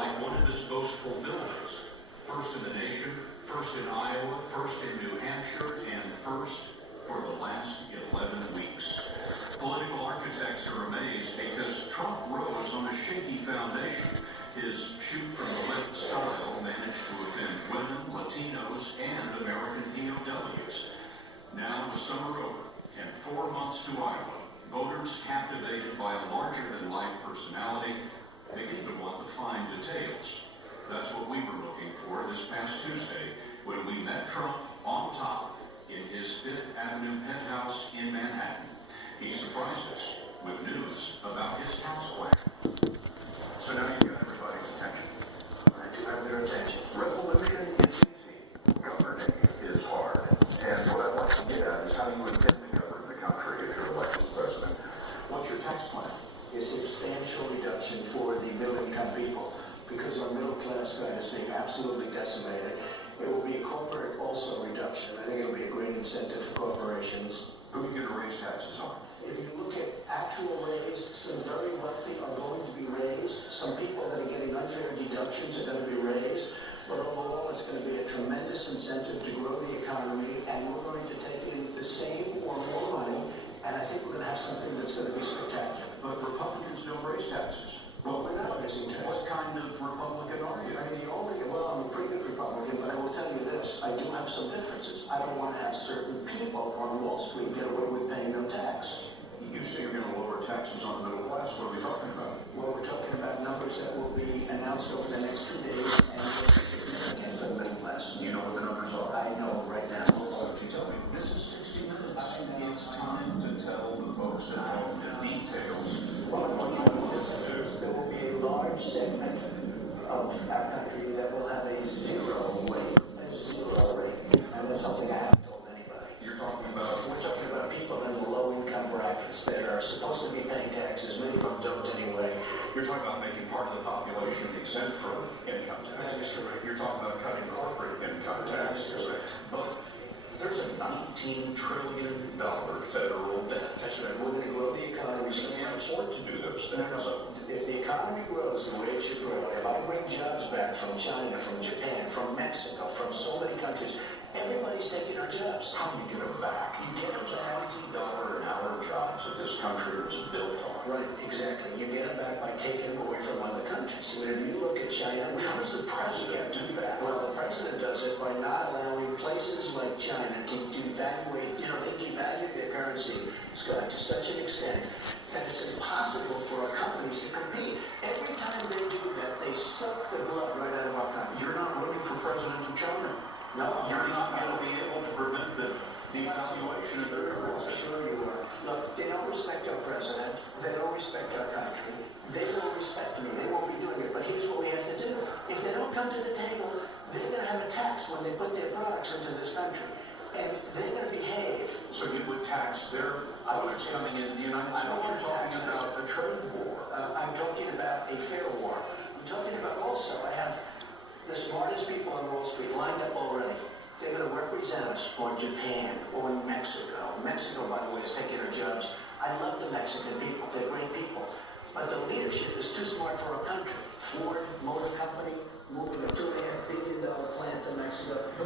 like one of his boastful buildings. First in the nation, first in Iowa, first in New Hampshire, and first for the last 11 weeks. Political architects are amazed because Trump rose on a shaky foundation. His shoot-from-the-lip style managed to offend women, Latinos, and American POWs. Now the summer over, and 4 months to Iowa, voters captivated by a larger-than-life personality begin to want the fine details. That's what we were looking for this past Tuesday when we met Trump on top in his Fifth Avenue penthouse in Manhattan. He surprised us with news about his house plan. So now you've got everybody's attention. I do have their attention. Revolution is easy. Governing is hard. And what I'd like to get at is how you intend to govern the country if you're elected president. What's your tax plan? A substantial reduction for the middle-income people because our middle-class side is being absolutely decimated. It will be a corporate also reduction. I think it'll be a great incentive for corporations. Who are you going to raise taxes on? If you look at actual raise, some very wealthy are going to be raised. Some people that are getting unfair deductions are going to be raised. But overall, it's going to be a tremendous incentive to grow the economy, and we're going to take in the same or more money, and I think we're going to have something that's going to be spectacular. But Republicans don't raise taxes. Well, we're not raising taxes. What kind of Republican are you? I mean, I'm a pretty good Republican, but I will tell you this, I do have some differences. I don't want to have certain people on Wall Street get away with paying no tax. You say you're going to lower taxes on the middle class. What are we talking about? Well, we're talking about numbers that will be announced over the next 2 days, and significant for the middle class. You know what the numbers are? I know right now. Well, if you tell me, this is 60 Minutes. It's time to tell the folks at home the details. Well, I want you to know this. There will be a large segment of our country that will have a zero rate. And that's something I haven't told anybody. You're talking about We're talking about people in the low-income brackets that are supposed to be paying taxes. Many of them don't anyway. You're talking about making part of the population exempt from income tax. That is correct. You're talking about cutting corporate income That tax. is correct. But there's a $19 trillion federal debt. That's right. We're going to grow the economy. We can't afford to do those No, things. no. If the economy grows the way it should grow, if I bring jobs back from China, from Japan, from Mexico, from so many countries, everybody's taking our jobs. How do you get them back? You get them Those back. $20 an hour jobs that this country was built on. Right, exactly. You get them back by taking them away from other countries. When you look at China, How does the president do that? well, the president does it by not allowing places like China to devaluate, they devalue their currency, Scott, to such an extent that it's impossible for our companies to compete. Every time they do that, they suck the blood right out of our country. You're not running for president of China. No, You're not going to be able to prevent the devaluation of their currency. Sure you are. Look, they don't respect our president. They don't respect our country. They won't respect me. They won't be doing it. But here's what we have to do. If they don't come to the table, they're going to have a tax when they put their products into this country. And they're going to behave. So you would tax their products coming into the United States. You're talking about a trade war. I'm talking about a fair war. I'm talking about also, I have the smartest people on Wall Street lined up already. They're going to represent us on Japan or Mexico. Mexico, by the way, is taking our jobs. I love the Mexican people. They're great people. But the leadership is too smart for our country. Ford Motor Company moving a $2.5 billion plant to Mexico.